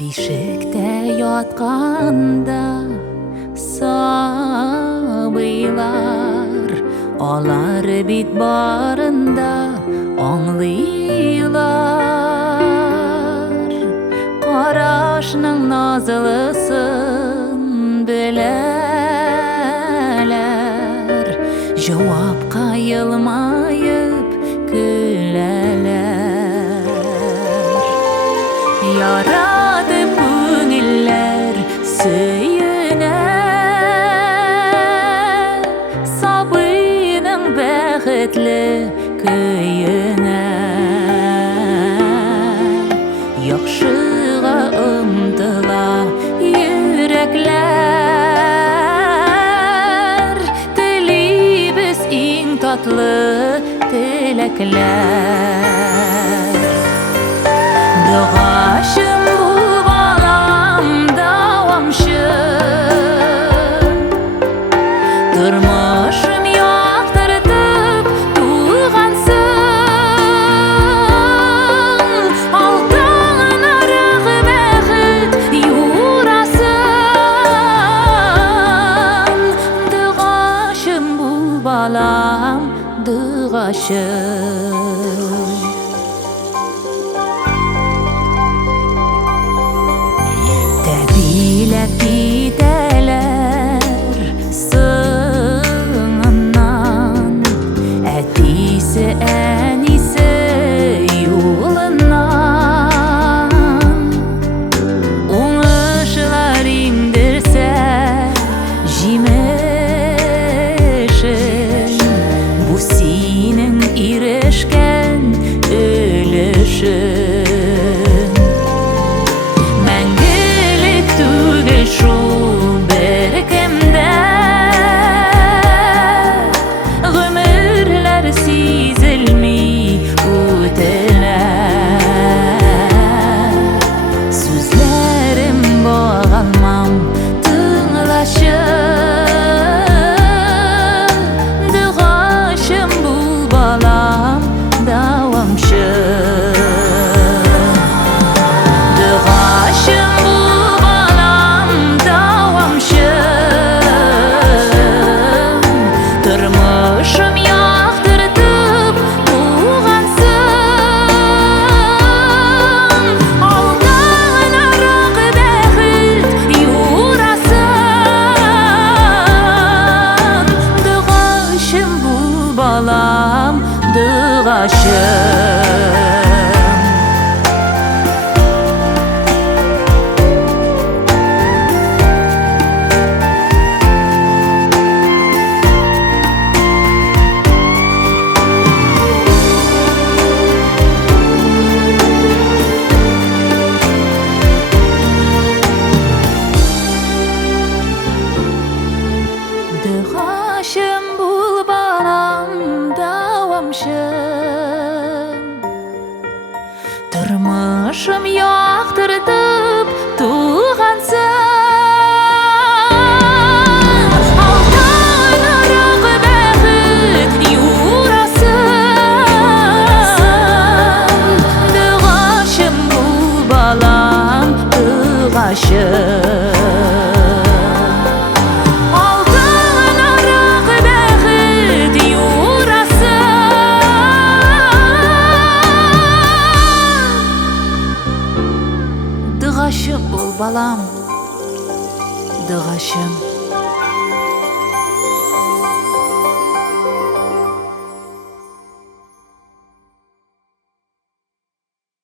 Bişikte yatkanda sabıylar, olar bit barında anlıylar. Qaraşның nazılısın bileler, cevap kayılmayıp güleler. Yaradı köngüller söyüne, sabıyның bäxetli köyüne. Yaxşıga ımtıla yürekler, tilibіз iň tatlı tilekler. Dıgaşım bul balam davamşım, turmuşum yaktırtıp tuğansın. Altın arıq bäxit yurasın. Dıgaşım bul balam, dıgaşım. Bilep gideler sığınından, etisi enisi yolundan. Uğuşlar indirse jimişin, bu senin irişken ölüşün. Şu berkemde ömürler sizilmi öteler. Sözlerim bağlanmam tığlaşım, dıgaşım bul balam davamşım. Dıgaşım turmuşum yaktırtıp tuğansın. Aldan araq bäxit yurasın. Dıgaşım bul balam, dıgaşım. Dıgaşım bul balam davamşım, turmuşum yaktırtıp tuğansın. Aldan araq bäxit yurasın. Dıgaşım bul balam, dıgaşım. Dıgaşım bul balam, dıgaşım.